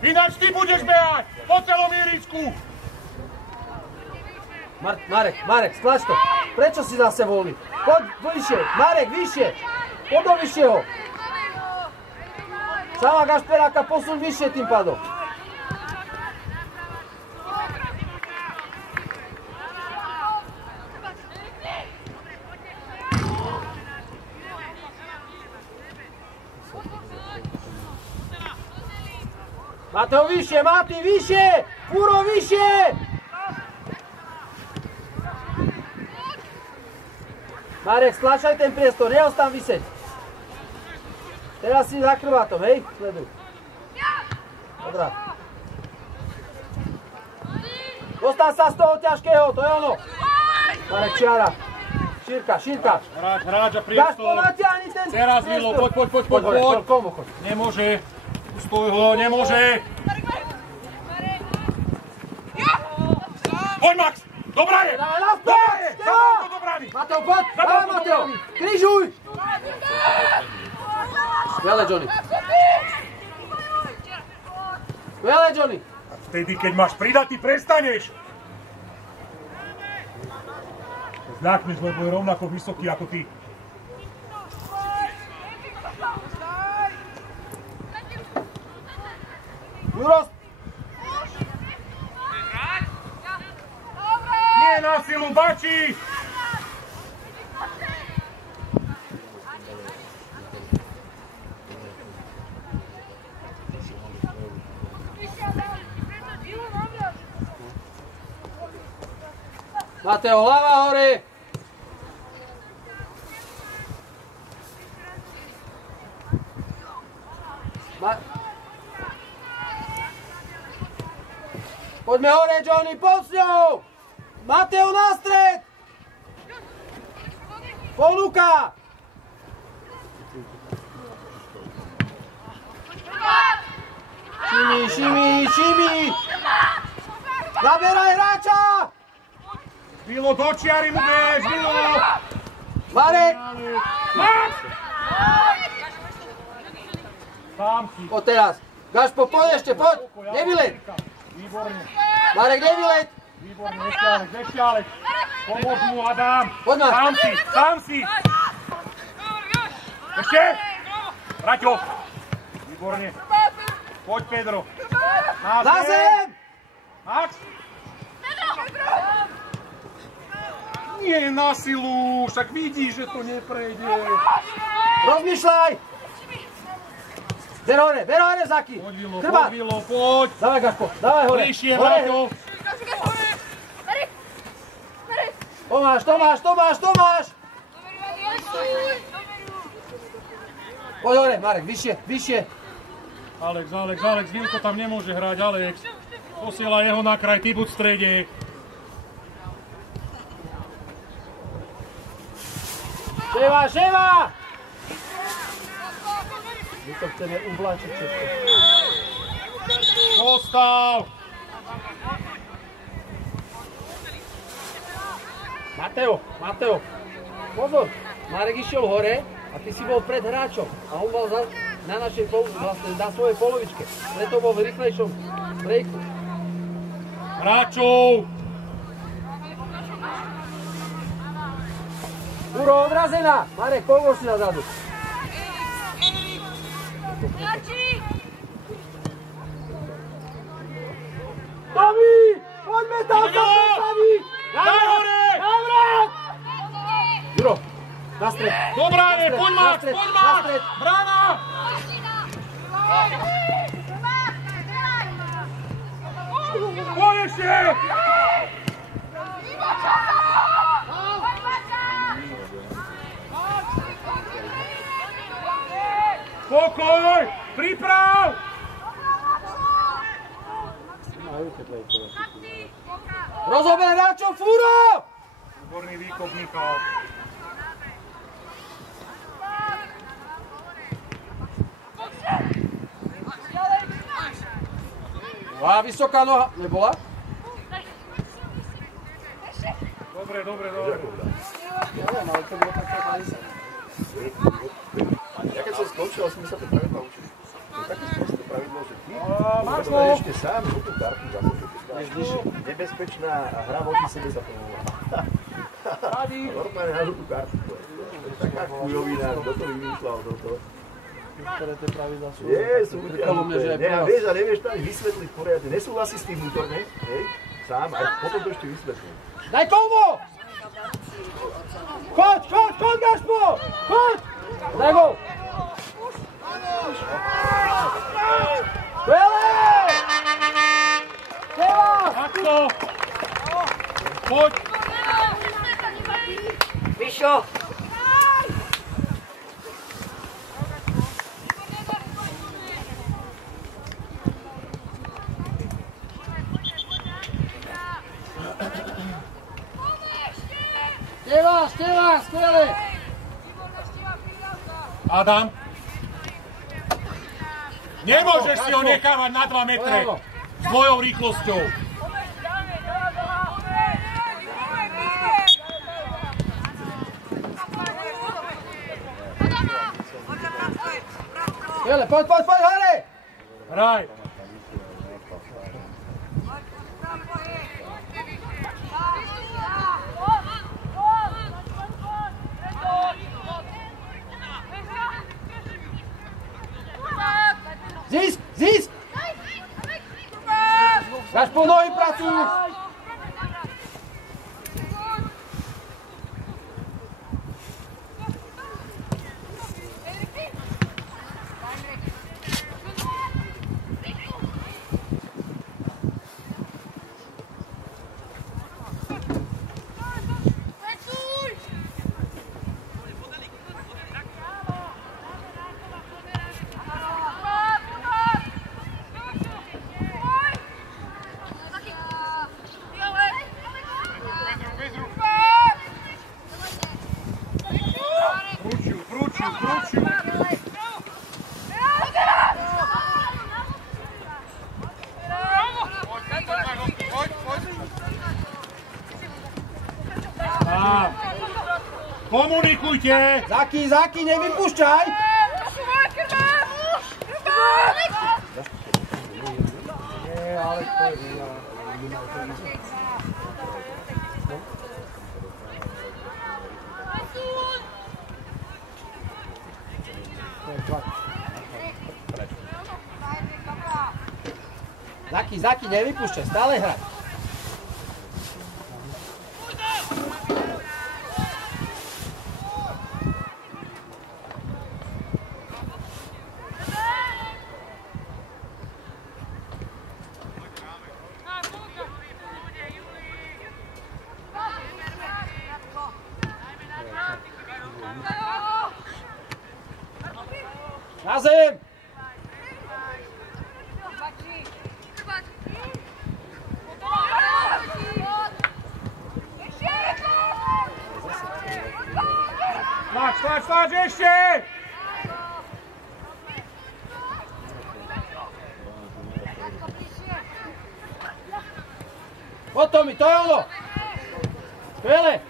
Ináč ty budeš behať po celom ihrisku! Marek, stlač to! Prečo si zase voľný? Poď vyššie! Marek, vyššie! Poď do vyššieho! Sama Gašperáka posun vyššie tým pádom. Mateo vyššie, Mati vyššie! Furo vyššie! Marek, stlačaj ten priestor, neostan vyseť. Teraz si za krvátom, hej? Sleduj. Dobrá. Dostan sa z toho ťažkého, to je ono. Marek, čiara. Šírka. Hráč a priestor. Gašpo, natiahni ten priestor. Teraz Vilo, poď. Nemôže. Ustoj ho, nemôže. Poď, Max. Dobrá je. Zaboj do brány. Mateo, poď. Dávaj, Mateo. Križuj. Skvelé, Johnny. A vtedy, keď máš pridať, ty prestaneš. Zľakneš, lebo je rovnako vysoký ako ty. Juros. Nie na silu, bačí. Mateo, hlava hore! Poďme hore, Johnny, poď s ňou! Mateo na stred! Ponuka! Šimi! Zaberaj hráča! Vilo, do čiary mu bež, Vilo! Marek! Max! Sám si. Poď teraz. Gašpo, poď ešte, poď! Nevyleď! Výborne. Marek, nevyleď! Výborne, ešte Alex. Pomôž mu, Adam. Poď, Marek. Sám si. Ešte. Raťo. Výborne. Poď, Pedro. Na zem! Max. Nie na silu, však vidíš, že to neprejde. Rozmýšľaj! Ber hore, Zaki! Poď, Vilo, Chrbát. poď! Dávaj, Gaško, dávaj hore! Bližšie, Hore. Braťo! Tomáš! Poď hore, Marek, vyššie. Alex, Vilko tam nemôže hrať, Alex. Posiela jeho na kraj, ty buď v strede. Ševa! My to chceme uvláčiť všetko. Postav! Mateo. Pozor, Marek išiel hore a ty si bol pred hráčom. A on bol na svojej polovičke. Preto bol v rýchlejšom breaku. Hráčov! Uro, odrazená! Marek, pomôž si nazadu. Tomi! Poďme tam sa predstaviť! Daj hore! Návrat! Juro, na stred. Dobrá je, poď Max! Brána! Poď ešte! Pokoj! Priprav! Rozober hráčov, fúro! Výborný výkop, Michal. Á, vysoká noha. Nebola? Dobre. Neviem, ale to bolo také malisa. Ja keď som skončil, som sa to pravidla učil. To je také sprosté pravidlo, že ty dostaneš ešte sám žltú kartu za to, že ty skáš. Nebezpečná hra voči sebe sa to volá. Normálne na žltú kartu. To je taká chujovina, kto to vymýšľal toto. Ktoré tie pravidlá sú? Sú utiahnuté. Vieš a nevieš tam vysvetliť poriadne. Nesúhlasí s tým vnútorne, hej, sám, a potom to ešte vysvetlím. Daj komu! Choď, Gašpo! Choď! Daj gol! Vele! Teba! Takto! Poď! Mišo! Števa, skvelé! Adam! Nemôžeš si ho nechávať na 2 metre s tvojou rýchlosťou. Skvelé, poď hore! Hraj! Zisk! Gašpo, nohy pracujú! Komunikujte! Zaki, nevypúšťaj! Nie, ale to je veľa. Zaki, nevypúšťaj, stále hraj. Na zem! Stać, ešte! Poď Tomi, to je ono! Skvelé!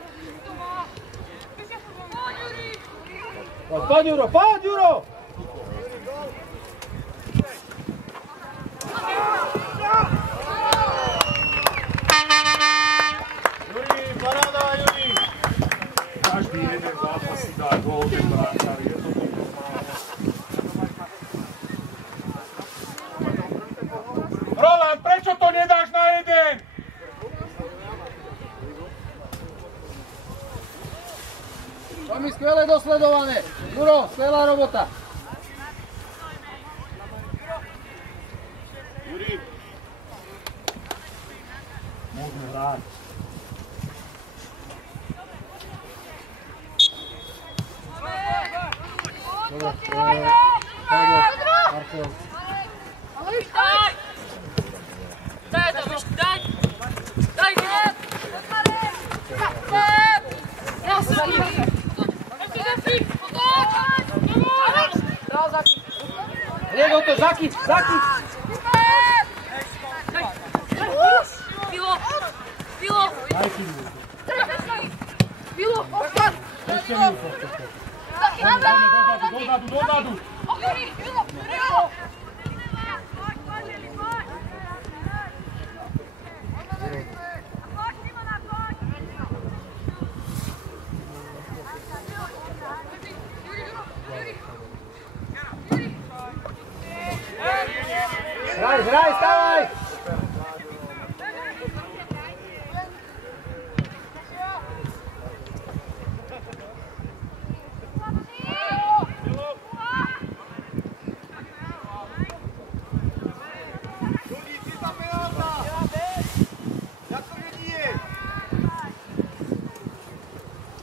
Poď Juro, poď Juro! Juri, paráda, Juri! Každý jeden zápas si dá gól, ten brankár, je to Roland, prečo to nedáš na jeden? Tomi, skvelé dosledované. Juro, skvelá robota. Juri. Môžeme hrať. Riego to, Zaki! Bilo, Oskar! Dozadu! Hraj, stávaj!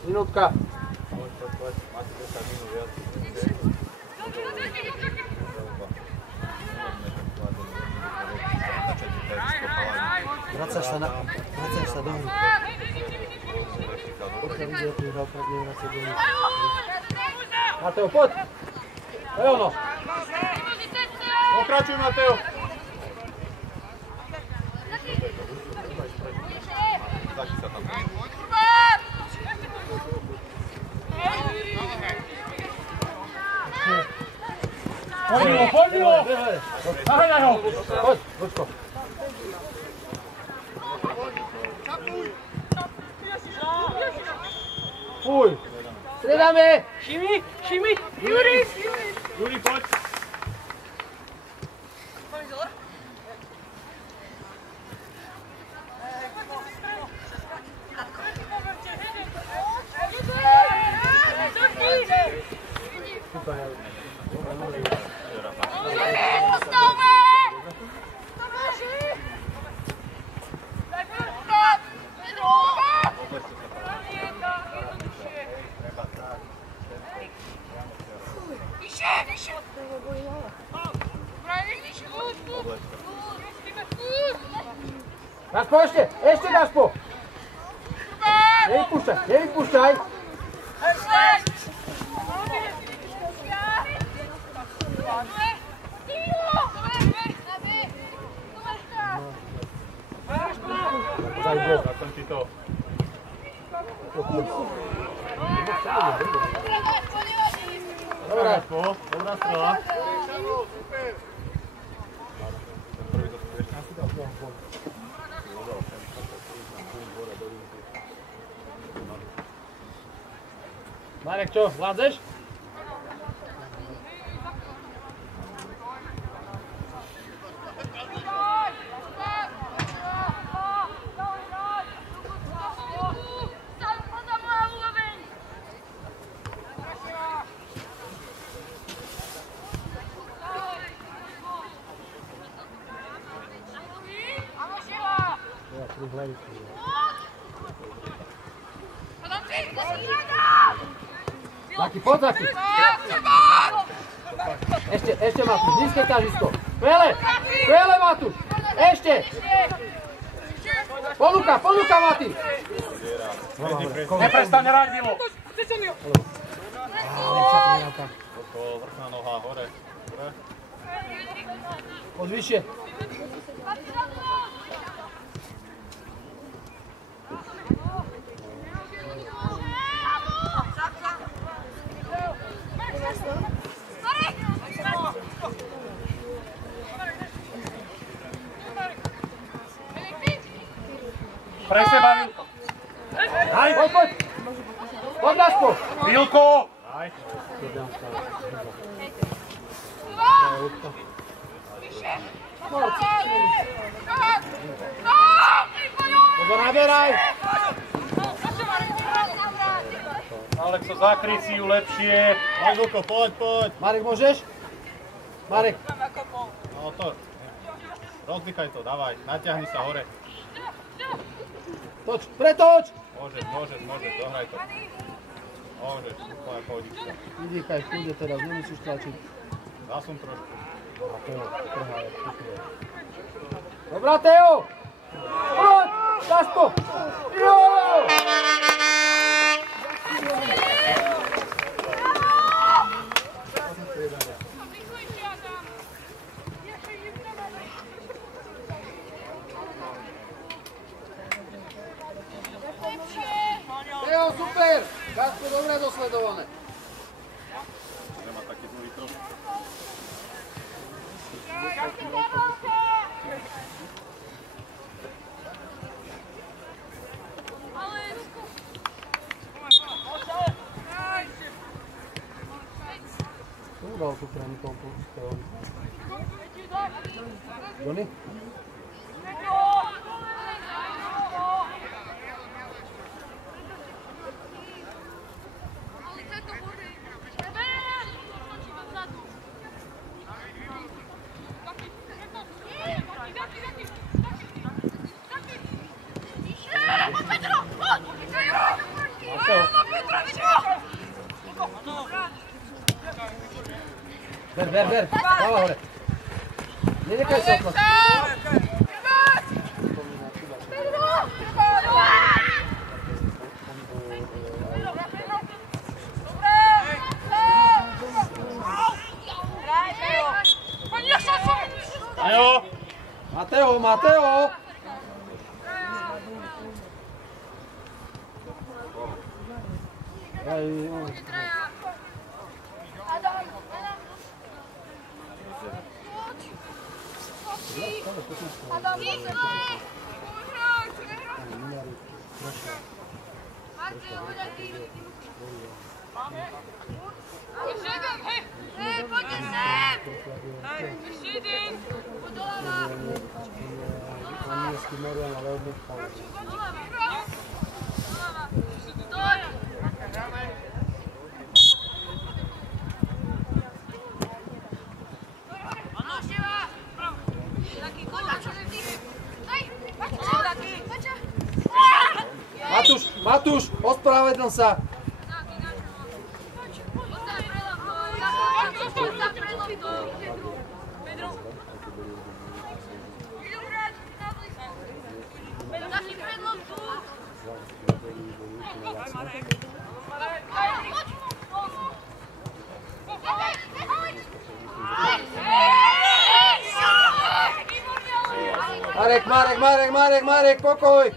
Minútka. Vracáš sa do hry. Mateo, poď! To je ono. Pokračuj, Mateo. Poďmo! Zahľadaj ho! Poď, Lučko. Fuj! Stredáme! Šimi! Juri! Juri, poď! Dáš po ešte dáš po! Nevypúšťaj! Vracam ti to. Dobrá strela. Marek, čo, vládzeš? Zaki, poď Zaki! Ešte Matúš, nízke ťažisko. Chvíle Matúš. Ešte. Ponúka Matý. Neprestane hrať, Milo. Vrchná noha, hore. Poď vyššie. Pre seba, Vilko. Poď. Poď, Daško. Vilko! Pozor, naberaj. Alexo, zakryj si ju lepšie. Poď, Vilko, poď. Marek, môžeš? Marek. No to. Rozdýchaj to, dávaj. Natiahni sa hore. Pretoč. Môžeš, dohraj to. Môžeš, poď. Vydýchaj, kľude teraz, nemusíš tlačiť. Zasun trošku. Dobrá, Teo! Poď! Daško! Jo! Teo, super! Daško, dobre dosledované. Nemá taký zlý trošku. Kto dal tú trenikovku? Johnny? Ver, dáva hore. Nenechaj sa odlačiť. Mateo! Matúš, ospravedlň sa. Marek, pokoj.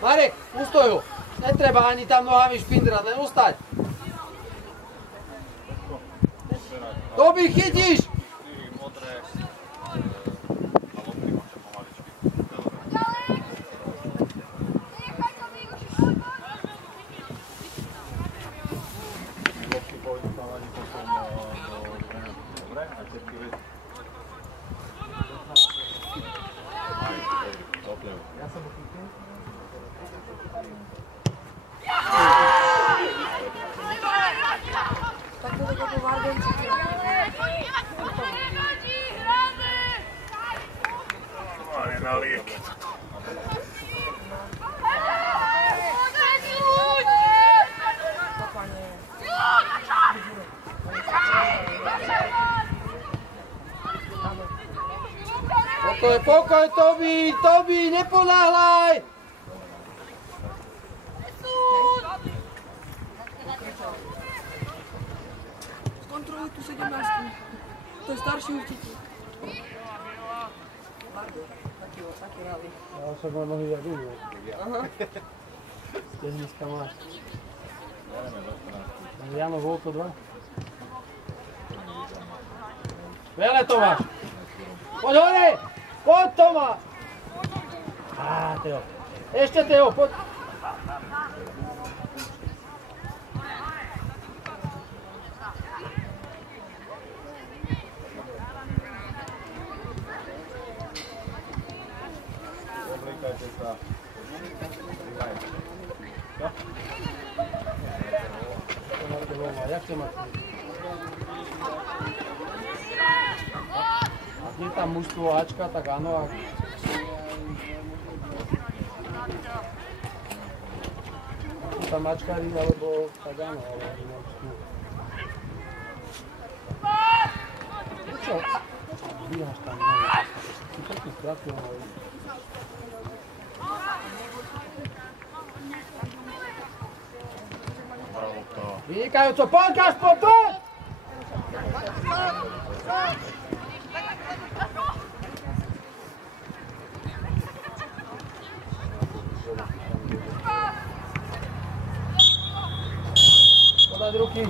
Marek, ustoj ho. Netreba ani tam nohami špindrať, len ustať. Doby, chytíš! Pokoj, Tobi, neponáhľaj! Kontroluj tu 17. To je starší určite. Taký rally. Ja som mal nohy jak úvod. Aha. Kde dneska máš? Jano, Volko 2. Vele Tomáš! Poď hore! Poď Tomáš! Teo. Ešte Teo, poď! Oblíkajte sa. Jak to máš? Ak je tam mužstvo Ačka, tak áno. Ak sú tam Ačkári, alebo tak áno, ale mužstvo. Čo? Bíhaš tam, no. Si pekne stratil, ale... Vynikajúco, poď Kašpo, poď! Podať ruky.